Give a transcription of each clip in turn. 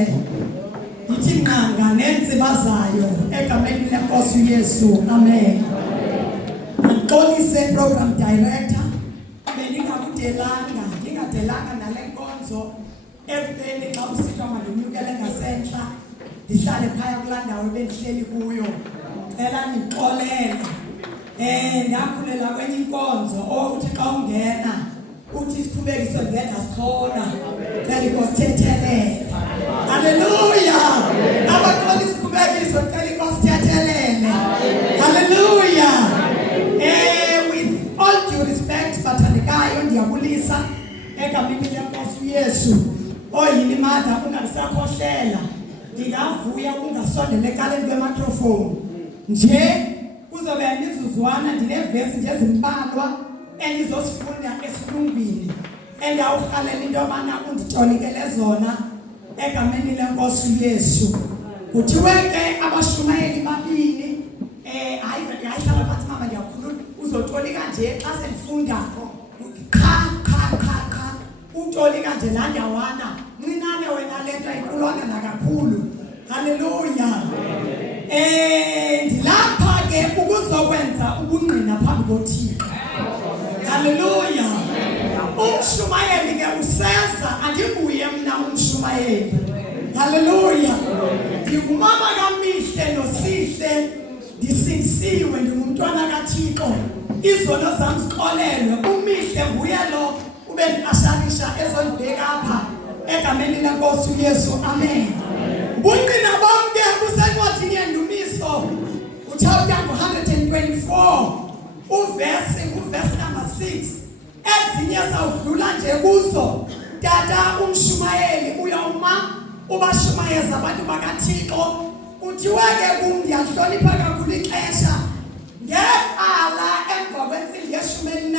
sithethele ithi nqanga nentsibazayo egameni lenkosi uYesu amen. Ngixolise program director ngingadelanga nale nkonzo ekubeni xa usithiwa mandinyukele ngasentla ndihlale phaya kulaa ndawo ebendihleli kuyo. Cela ndixolele ndakhulela kwenye inkonzo uthi xa ungena uthi siqhubekise ngena sikhona cela inkosi thethelele. Haleluya. Abaqoli siqhubekise cela inkosi thethelele. Haleluya. With all due respect bathandekayo ndiyabulisa egameni lenkosi uYesu. Oyini mother ungasakhohlela ndingavuya ungasondele ekaleni kwemicrophone nje kuzobe imizuzwana ndinevesi nje ezimbalwa endizosifunda esikhulungwini endawuhalela into yobana unditolikele zona egameni lenkosi uYesu. Kuthiwe ke abashumayeli babini hayihlala phansi mama ndiyakhulula uzotolika nje xa sendifunda qha utolika nje laa ndawana ncinane wena le nto ayikulwana nakakhulu. Haleluya. Ndilapha ke ukuzokwenza ubungqina phambi koThixo. Haleluya. Umshumayeli ke useza andinguye mna umshumayeli. Haleluya. Ndingumama kaMihle noSihle ndisindisiwe ndingumntwana kaThixo. Izono zam zixolelwe. uMihle nguye lo ube ndasharisha ezondibeka apha egameni lenkosi uYesu amen. Ubungqina bam ke busencwadini yendumiso uChapter 124 uverse number 6. Ezinye zawudlula nje kuzo tata umshumayeli uyoma ubashumayeza abantu bakaThixo. Uthiwe ke kum ndiyahlonipha kakhulu ixesha ngeqala emva kwentsimbi ye-11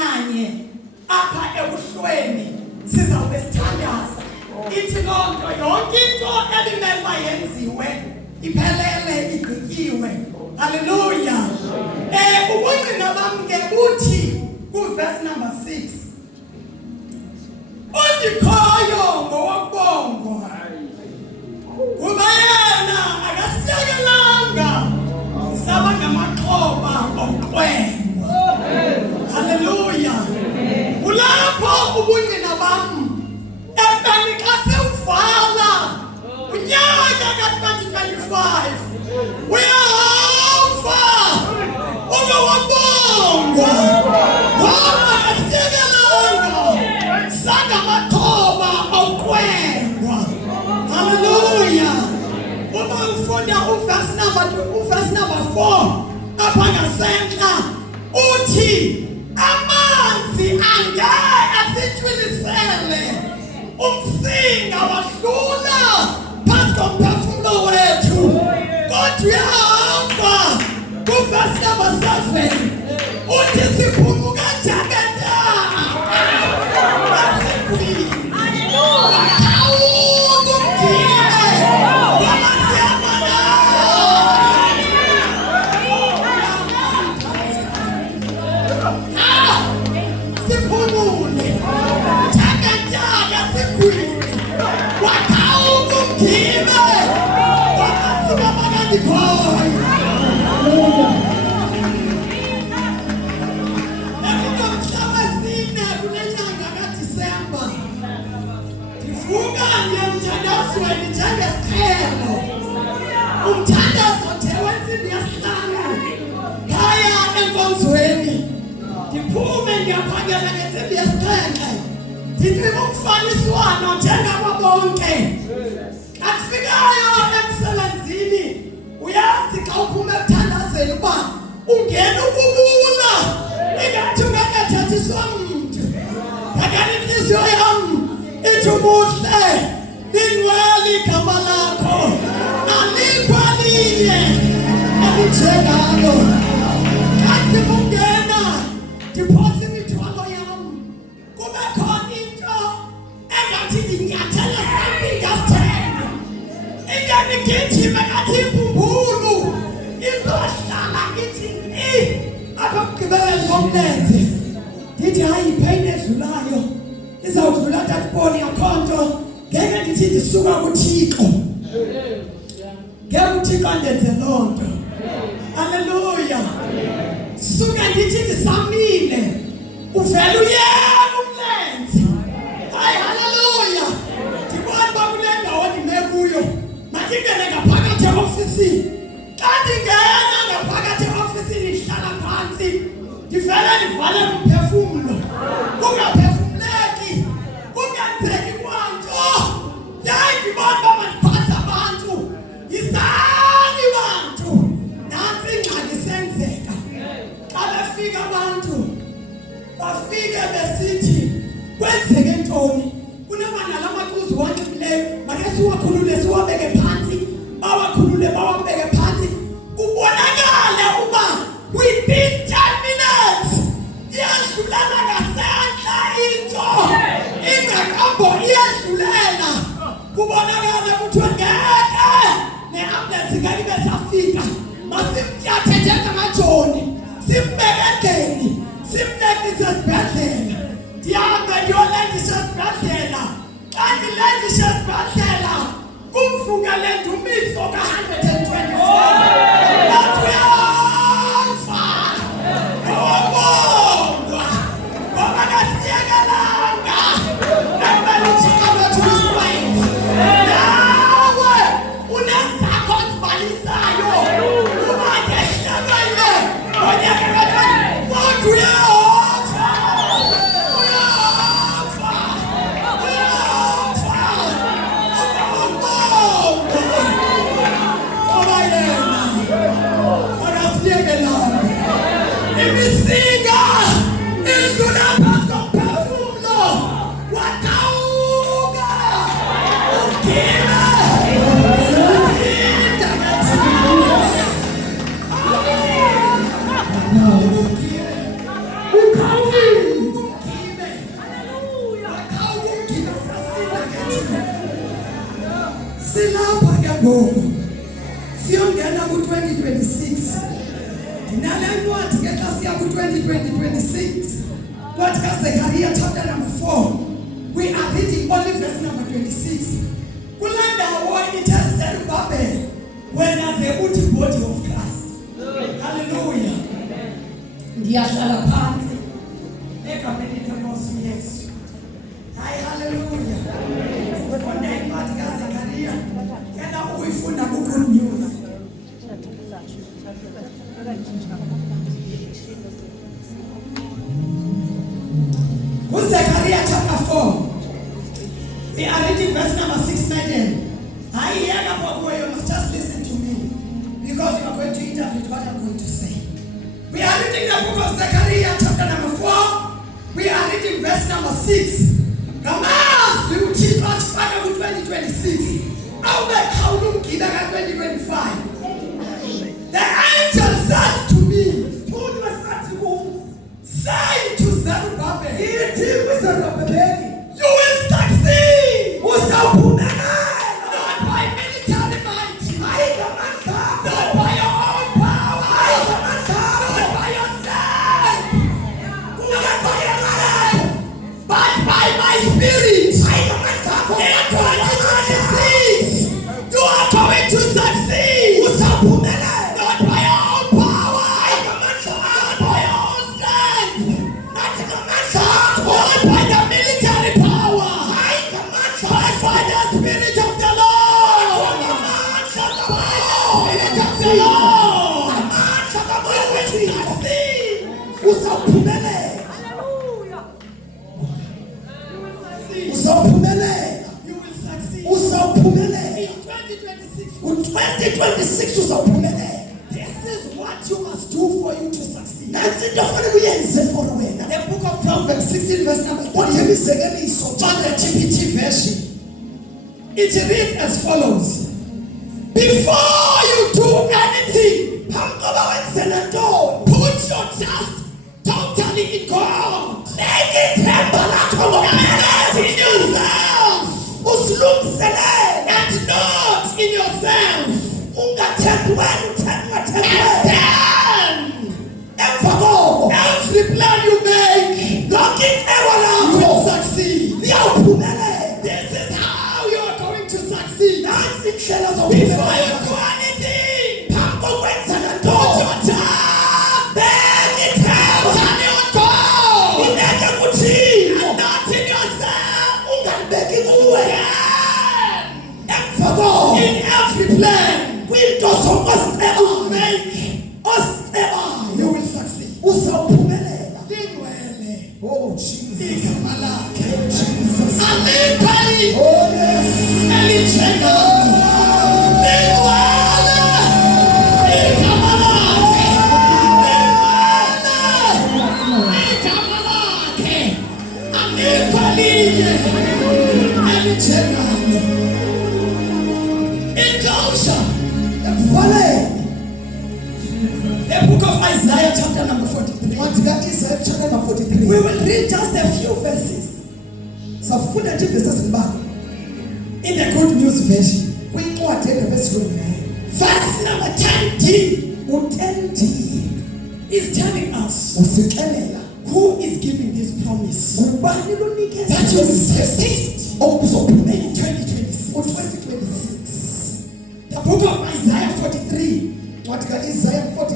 apha ebuhlweni sizawube sithandaza. Ithi loo nto yonke into elimele uba yenziwe iphelele igqityiwe. Haleluya. Ubungqina bam ke buthi kuverse number 6 undikhoyo ngowokubongo kuba yena akasiyekelanga saba ngamaxhoba oqwengo. Haleluya. Kulapho ubungqina bam ebani xa sewuvala unyaka ka-2025 uyahamba ungawabongwa ngoba asiyekelanga sangamaxhoba oqwengwa. Haleluya. Uma ufunda uverse number 4 apha ngasentla uthi amanzi angeke asitshwilisele umsinga wahlula phansi komphefumlo wethu kodwa uyahamba. Kuverse number 7 uthi siphunguka jaketa umthandazo nje wentsimbi yesihlanu phaya enkonzweni. Ndiphume ndiyaphangela ngentsimbi yesixhenxe ndinxibe umfaniswano njengabo bonke. Xa kufikayo emsebenzini uyazi xa uphume ekuthandazeni uba ungena ukubula ingathi ungekathethiswa mntu. Kakani intliziyo yam ithi ubuhle lingcwele igama lakho alikho elinye elinjengalo. Xa ndifungena ndiphosa imithwalo yam kube khona into engathi ndinyathele ngasithenge inganigijime ngathi imbumbulu izohlala ithi apha kugqibeleni komlenze ndithi hayi ipheyini edlulayo izawudlula tatiboni yakho nto ngeke ndithi ndisuka kuThixo. ngekuthixo andenze loo nto. Haleluya. Suka ndithi ndisamile uvele uyeka umlenze. Hayi, haleluya. Ndibona uba kule ndawo ndime kuyo mandingene ngaphakathi eofisini. Xa ndingena ngaphakathi eofisini ndihlala phantsi ndivele ndivale umphefumlo. Kungaphefumleki, kungenzeki kwanto. Yayi ndibona uba mandiphathe abantu. Yisani bantu. Nantsi ingxaki isenzeka. Xa befika abantu bafike besithi kwenzeke ntoni. Kunabana lamaquzu wanxibileyo make siwakhulule siwabeke phansi. Bawakhulule bawabeke phansi. Kubonakale uba within 10 minutes iyadlulana ngasentla into. Ingqaqambo iyadlulela. Kubonakale kuthiwa ngeke ne-ambulance ngeke ibe safika. Masimtyathe njengamajoni simbeke endlini simlendise esibhedlela. Ndihambe ndiyolendisa esibhedlela. Xa ndilendisa esibhedlela kumvuka le ndumiso ka-124. Bathi uyafa nowabongwa ngoba kasiyekelanga ekubelutshika lwethu lisikwayini. Nawe unezakho ozibhalisayo uba ngehlelwele ngonyaka ka-20 kodwa uyafa. Uyafa. Uyafa. Ukabongwa ngoba yena akasiyekelanga. Imisinga idlula phansi komphefumlo wathawuka ugile sasinda silapha ke ngoku siyongena ku-2026. Ndinale ncwadi ke xa siya ku-2026 kwathi kaZechariah chapter number 4 we are reading only verse number 26. Kule ndawo ithe Zerubbabel wena ze uthi body of Christ. Hallelujah. Ndiyahlala phansi egameni lenkosi Yesu. Hayi, hallelujah. Sifunde incwadi kaZechariah yena ukuyifunda ku-Good News. Zechariah chapter 4. We are reading verse number 6, 9. You must just listen to me because you are going to interpret what I'm going to say. We are reading the book of Zechariah chapter number 4. We are reading verse number 6. Kamaz uthixo asifaka ku-2026 awubekawulumgida ka-2025. The angel said to me, say to Zerubbabel, you will succeed. Not by military might, not by your own power, not by your strength, not by your life, but by my spirit. In 2026, you are going to succeed. Not by your own power, not by your own strength, not by the military power, but by the Spirit of the Lord. By the Spirit of the Lord, you will succeed. You will succeed. In 2026, this is what you must do for you to succeed. The book of Proverbs 16 verse number 30. John the GPT version. It reads as follows. Before you do anything, put your trust totally in God. Let it in yourself. And not in yourself. And then every plan you make, you will succeed. This is how you are going to succeed. before you do anything, put your tongue back in town. Turn your goal. And not in yourself. In every plan, you will succeed. Oh, Jesus. Jesus. Oh, yes. The book of Isaiah chapter number 43. Chapter number 43. We will read just a few verses. In the Good News version. Verse number 10D. 10D is telling us who is giving this promise that you will succeed in 2026. The book of Isaiah 43.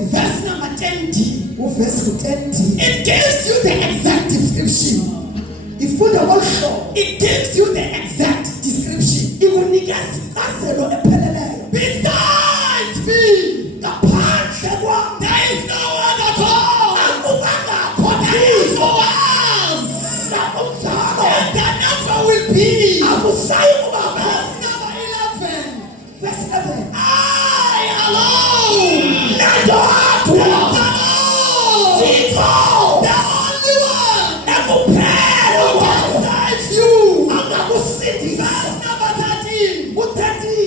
Verse number 10D. It gives you the exact description. It gives you the exact description. Besides me, there is no other God. There is no else. And there never will be. Verse number 11. I alone. The only one who can save you. Verse number 13.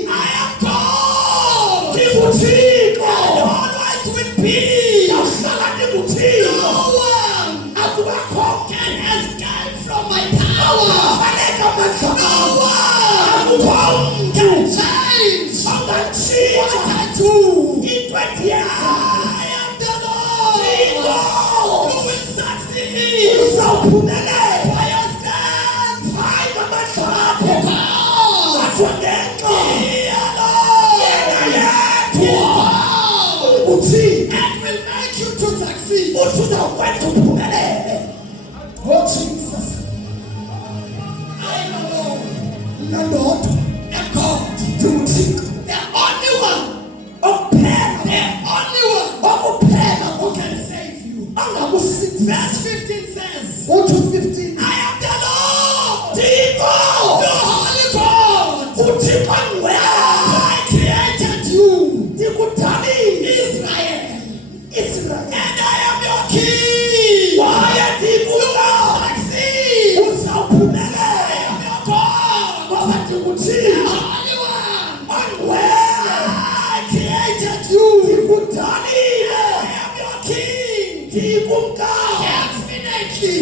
I am God. And always will be. No one can escape from my power. No one can change what I do. I am the Lord who will succeed by your strength. And will make you to succeed. Oh, Jesus. I am alone. And Lord, And God, the the only one who can save you. Verse 15 says, I am the Lord, the Holy God. I created you, Israel, and I am your king. You succeed. I am your God, the Holy One. I created you. I am your king. Definitely.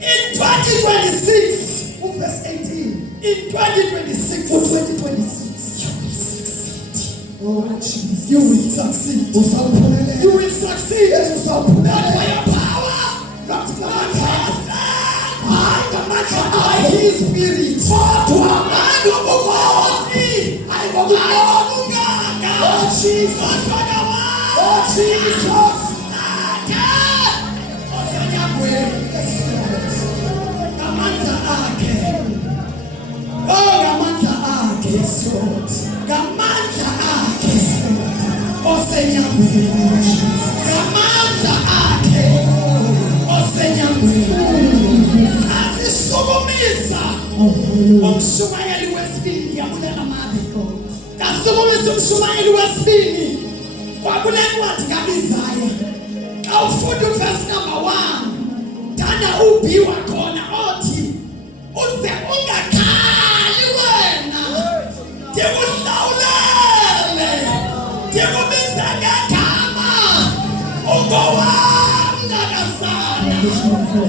In 2026. Verse 18. In 2026. For 2026. You will succeed. Oh, Jesus. You will succeed. You will succeed. Not by your power. Not by your strength. By His Spirit. Oh, Jesus. Oh, Jesus. Umshumayeli wesibili yabulela mabi. Kasubonisa umshumayeli wesibili. Kwakule ncwadi kaIsaya. Awufunda verse number 1. Thanda ubiwa khona othi uze ungakhali wena. Ndikuhlawulele. Ndikubiza ngegama. Ungowami nakasana.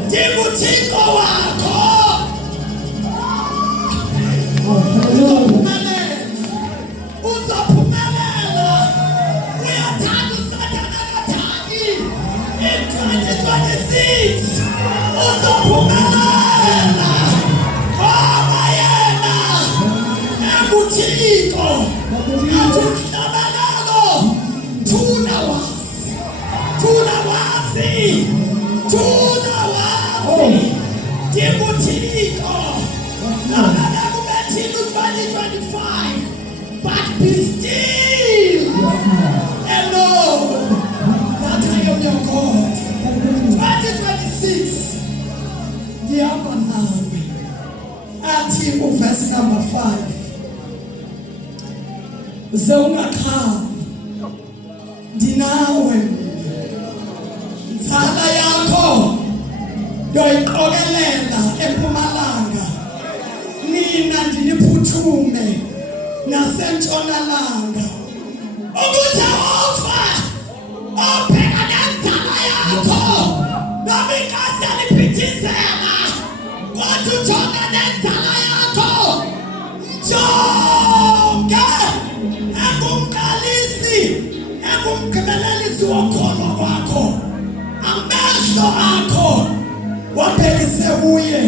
NdinguThixo wakho. Uzaphumelela. Uyathanda uSathane akathandi. In 2026 uzaphumelela. Ngoba yena Thixo athi umhlabalalo thula wasi Thixo Thixo nabana kubethile 2025 but be still and know that I am your God 2026 ngiyahamba nawe athi uverse number 5 Zeungakhamba ndinawe inzala yakho ndoyiqokelela eMpumalanga nina ndiniphuthume nasentshonalanga ukuthi awufa obheka nenzala yakho noma inkazi yaliphithizela kodwa ujonga nenzala yakho njonga engumqalisi engumgqibelelisi wokholo lwakho amehlo akho wabhekise kuye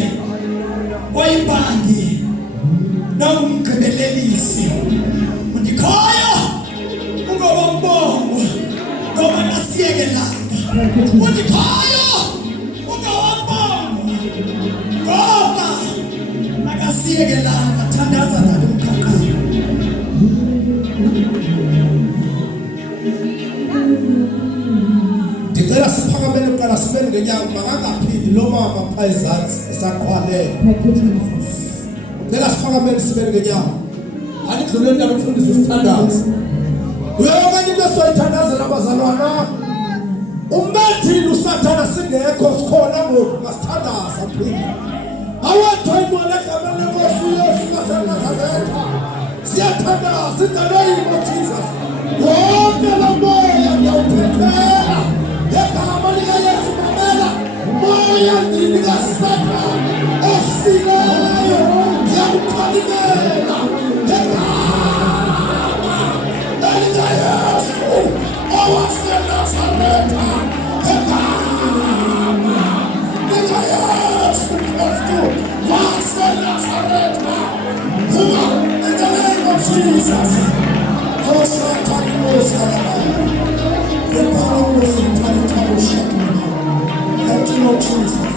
oyimbangi nangumgqibelelisi undikhoyo ungawambongo ngoba nasiyekelanga undikhoyo ungawambongo ngoba nakasiyekelanga thandaza nalo umkhankanya Ndicela siphakamele kuqala sibeni ngenyawo makangaphindi lo mama phaa ezantsi esaqhwalele. Ndicela siphakamele sibeni ngenyawo. Andidluleli ndaba ukufundisa isithandazo. Uyokanye into esizoyithandazela abazalwana. Umethile usathana singekho sikhona ngoku masithandaza phinde. Awethu imali egama lenkosi uYesu waseNazaretha. Siyathandaza in the name of Jesus. Wonke lo moya ndiyawuphephela. Egama likaYesu mamela. Moya ndini kaSathane osileyo ndiyawukhalimela. Egama likaYesu owaseNazaretha. Egama likaYesu Kristu waseNazaretha. Phuma in the name of Jesus. Thank you, Lord Jesus.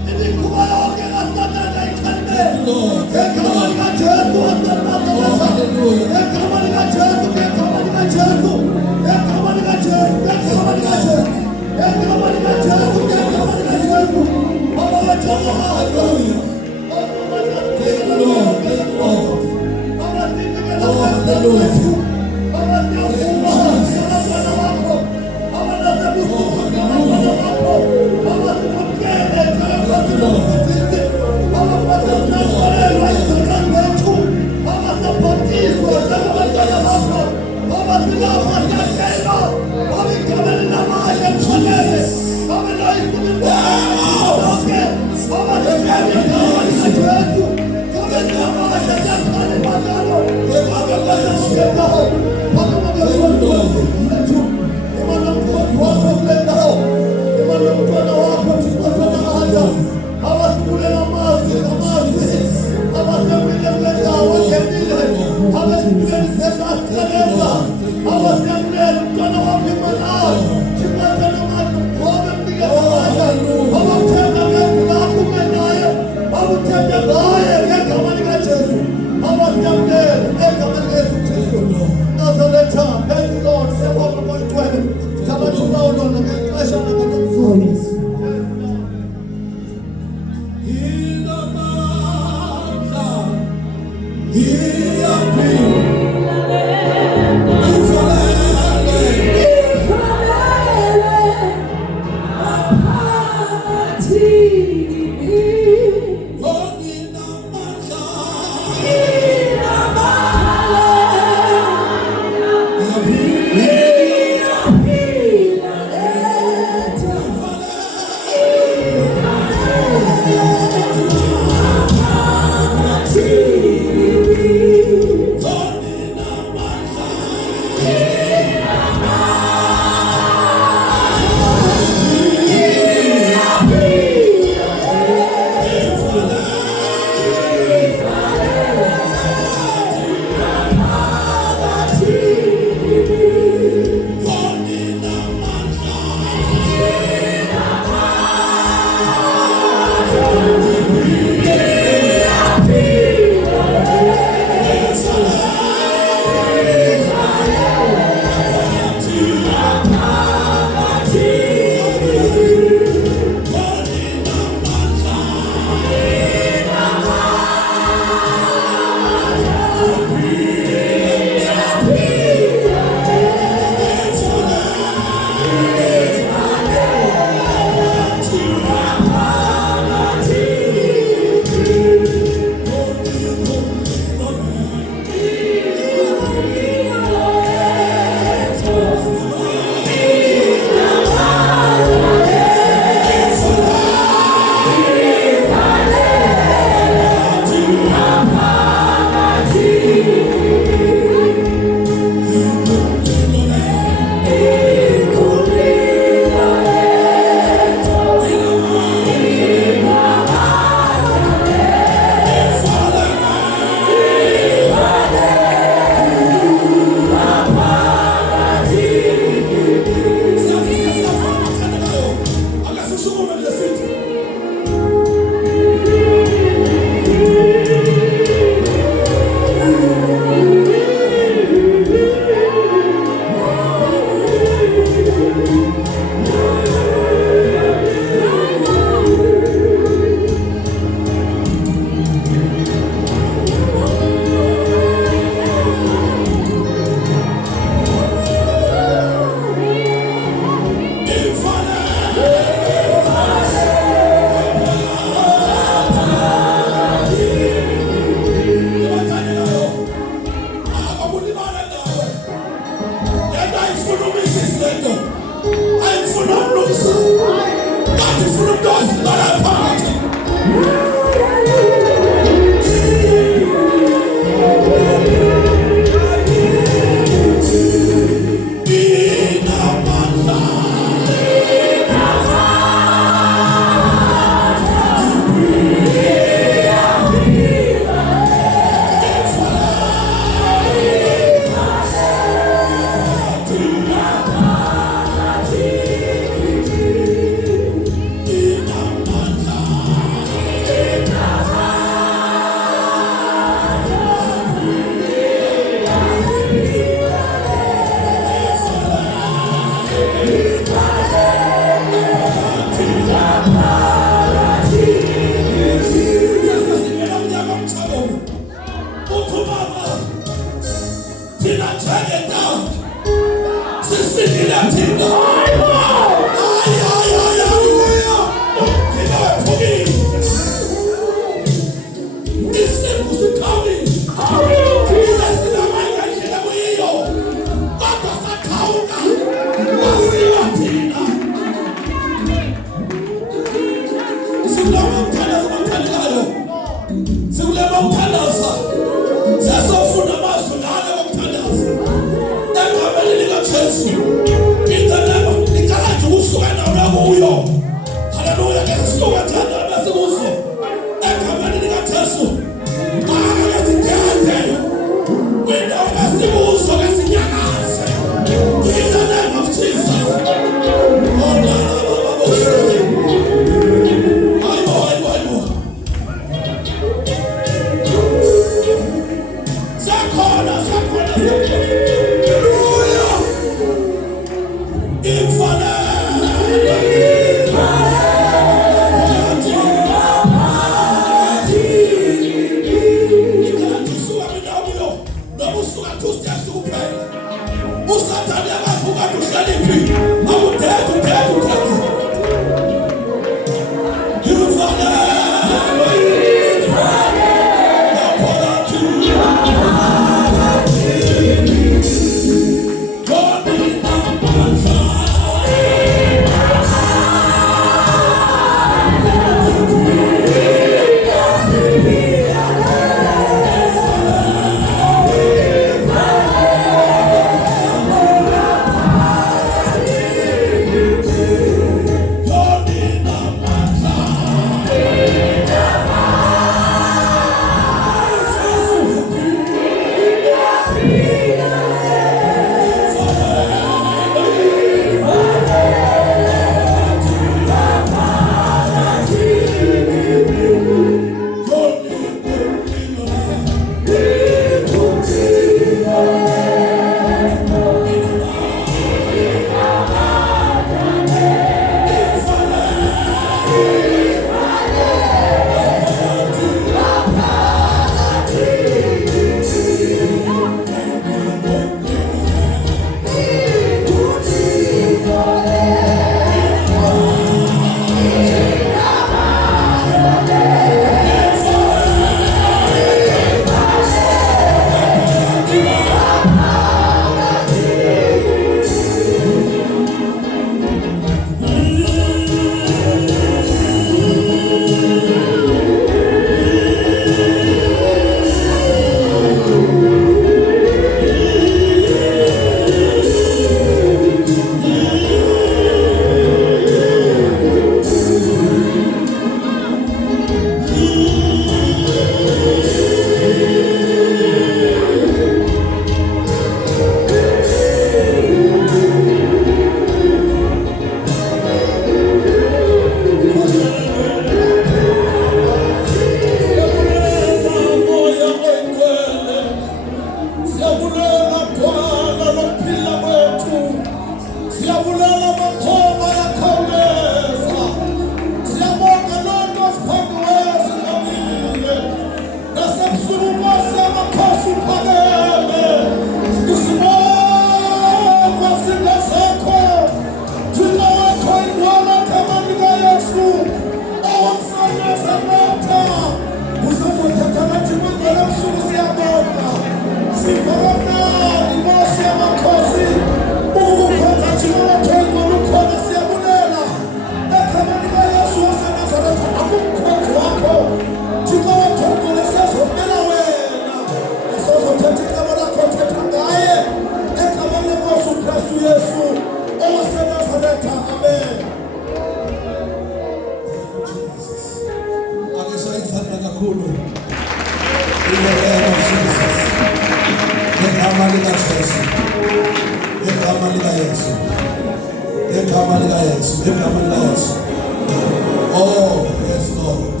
Oh, yes, Lord.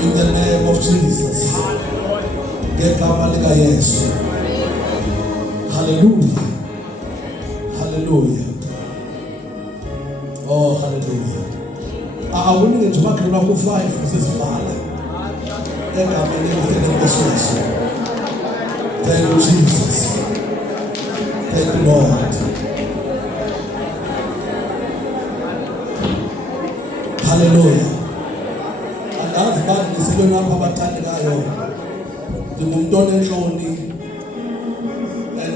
In the name of Jesus. Hallelujah. Hallelujah. Oh, hallelujah. I want to talk about 5 verses 5. Thank you, Jesus. Thank you, Lord. Hallelujah. Angazi bani niselwe lapha abathandekayo. Ngingumuntu onenhloni.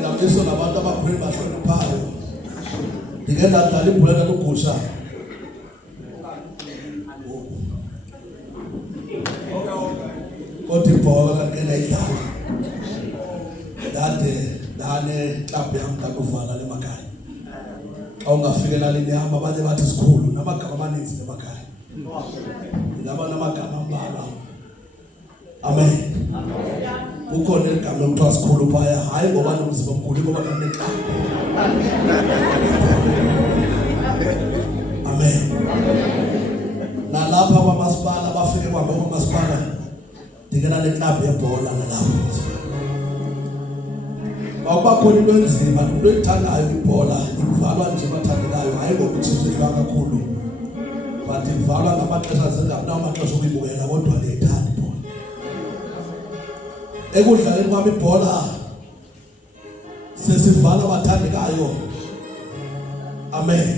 Ngambiso nabantu abakhulu bahloniphayo. Ngike ndadlala ibhola lokugusha. Kodwa ibhola ngeke idlala. Dane club yami kakuvala lemakhaya. Awungafikela lini yami abanye bathi sikhulu namagama amaninzi lemakhaya. Ngaba namagama ambalwa. Amen. Kukhona igama lokuthiwa sikhulu phaya, hayi ngoba nomzimba omkhulu ngoba naneclub. Amen. Nalapha kwamasipala bafike kwabo kwamasipala. Ndingena le club yebhola nalapha. Akuba khona into enzima, into ethandayo ibhola, ivalwa nje bathandekayo, hayi ngoba ithizwe kakhulu. But ivalwa ngamaxesha zendaba amaxesha okuyibukela kodwa lethanda ibhola. Ekudlaleni kwami ibhola sesivala bathandekayo. Amen.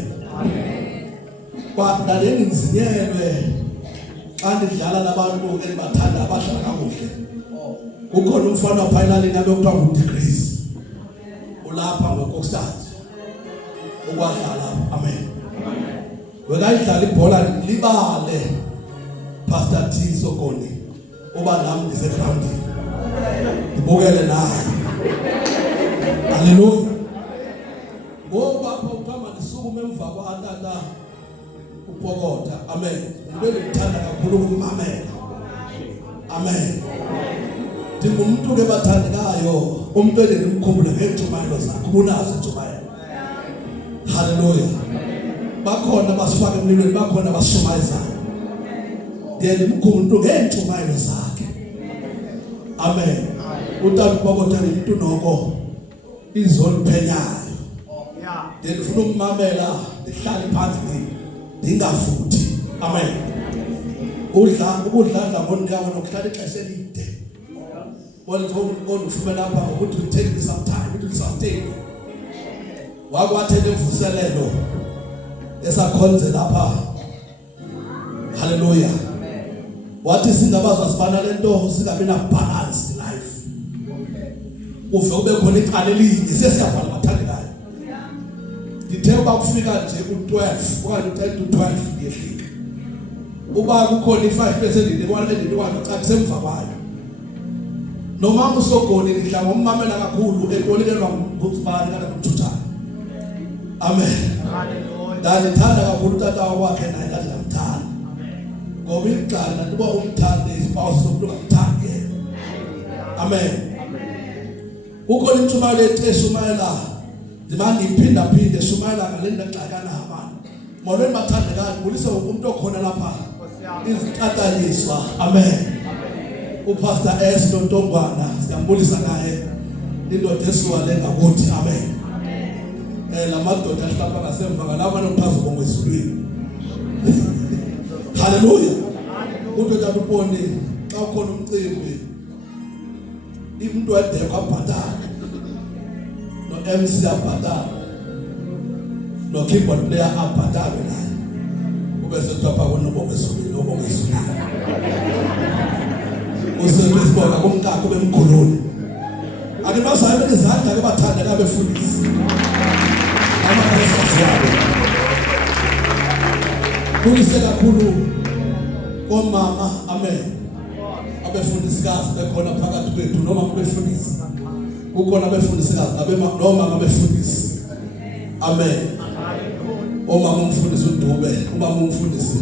Kwadaleni ngizinyelwe xa ndidlala nabantu endibathanda abadlala kakuhle. Kukhona umfana waphayilalini yabe kuthiwa nguDegrees. Lapha ngokosati ukwadlala. Amen. Wekayidlala ibhola libale Pastor T Sokoni uba nami ndiseground ngibukele naye. Hallelujah. Ngoba apha uqamba ndisukume emva kwaTata uPokotha. Amen. Umuntu endithanda kakhulu ukumamela. Amen. Ndingumuntu ke bathandekayo, umuntu endimkhumbula ngezijumayelo zakhe, ubunazo ijumayelo. Hallelujah. Bakhona basifaka emlilweni, bakhona bashumayizayo. Ndimkhumbula umuntu ngezijumayelo zakhe. Amen. Utata uPokotha umuntu noko izoliphenyayo. Ndifuna ukumamela, ndihlale phansi ndingafuthi. Amen. Ukudlala ngoNdawo nokuhlala ixesha elide. One ufumene lapha ukuthi you take me some time, it will sustain you. Wakwathele imvuselelo esakhonze lapha. Hallelujah. Wathi singabazwa sibana lento singabe na balanced life. Uve ube khona icala elinye sesiyavala bathandekayo. Ngithe bakufika nje ku12 okanye 10 to 12 ngehlika. Uba kukhona i5% endikwana xa kusemva kwayo. Noma usogoni ngihlanga ummamela kakhulu etolikelwa ngubani kana ngumthuthana. Amen. Hallelujah. Ndalithanda kakhulu tata wakhe naye ngathi ngamthanda. Ngoba iqala ndiba umthande isipawusi somuntu ngamthandi. Amen. Ukhona intshumayelo eshumayela ndimani iphinda eshumayela ngale nto exakana abantu. Molweni bathandekayo, bulise umuntu okhona lapha. Izitatanyiswa. Amen. Upastor S Ntongwana siyambulisa naye indoda esiwale ngakuthi. Amen. Lamadoda ahlapha ngasemva ngalabo nophazu ngongwezulwini. Hallelujah. Utata uPoni xa ukhona umcimbi umuntu wadekwa abhatala no MC abhatala no keyboard player abhatala naye ube setapha konobongezulwini obongezulwini. Usebenzisa kumkakho bemkhulule. Akibazayo bezandla ke bathanda ka befundisi. Amaphesha yabo. Kuyise kakhulu komama. Amen. Abefundisikazi bekhona phakathi kwethu noma abefundisi. Kukhona abefundisikazi noma abefundisi. Amen. Omama umfundisi uDube, umama umfundisi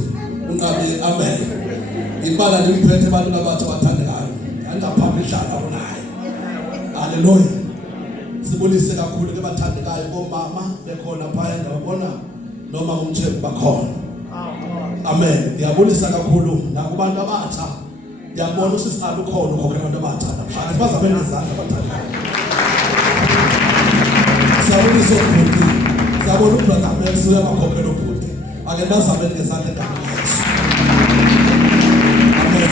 uNqabi. Amen. Ibala limphethe abantu labathi bathandekayo. Angaphambidlana naye. Hallelujah. Sibulise kakhulu ke bathandekayo omama bekhona phaya ndabona noma umthembu bakhona. Amen. Ngiyabulisa kakhulu nakubantu abatsha. Ngiyabona usisiqala ukhona ukhokhela abantu abatsha namhlanje bazabe nezandla bathandekayo. Siyabulisa ukuthi siyabona ubrother Max uyabakhokhela ubhuti. Ake bazabe nezandla egameni laYesu. Amen.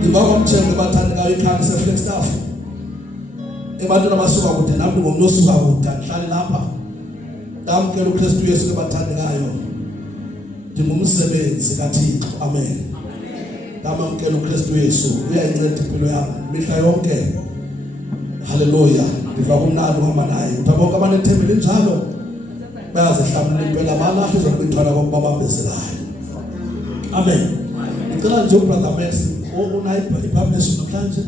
Ngibaba umthembu bathandekayo ikhaya seFlagstaff. ebantwini abasuka kude nami ngomuntu osuka kude angihlali lapha ndamkela uKristu Yesu ebathandekayo ngumsebenzi kaThixo amen ndamamkela uKristu Yesu uyayinceda impilo yami mihla yonke haleluya ndiva kumnandi uhamba naye bonke abanethembele njalo bayazihlambula impela balahla izokuyithwala kwababambezelayo amen ngicela nje ubrother Max unayo ibhaptism namhlanje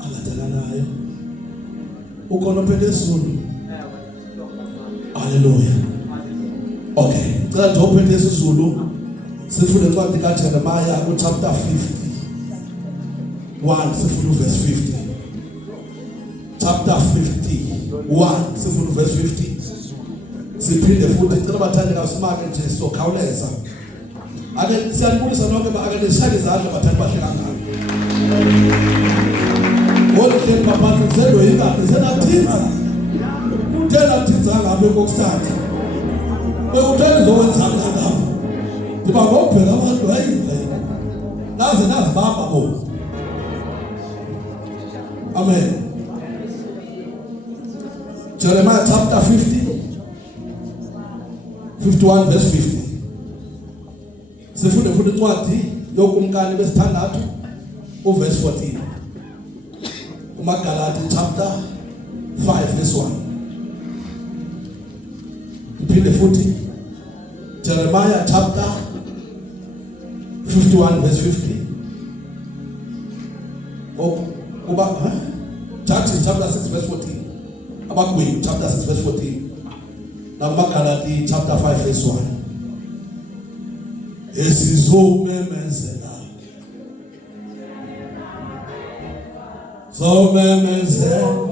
aladala nayo ukhona phezulu haleluya okay ngicela nje uphethe isiZulu sifunde incwadi kaJeremiah ku chapter 51 sifunde verse 50 chapter 51 sifunde verse 50 siphinde futhi ngicela bathande kasimake nje sokhawuleza ake siyanibulisa nonke ake nishayele izandla bathande bahle kangaka Wonke papa nzelo yingane senathinza uthela thinza ngabe kokusatha bekuthela izokwenza ngapha ndiba ngobheka abantu hayile naze baba bo amen Jeremiah chapter 51 verse 50 sifunde futhi incwadi yokumkani besithandathu uverse 14 uMagalati chapter 5 verse 1 iphinde futhi Jeremiah chapter 51 verse 50 Judges chapter 6 verse 14 Abagwebu chapter 6 verse 14 na Magalati chapter 5 verse 1 esizomemezela zomemezela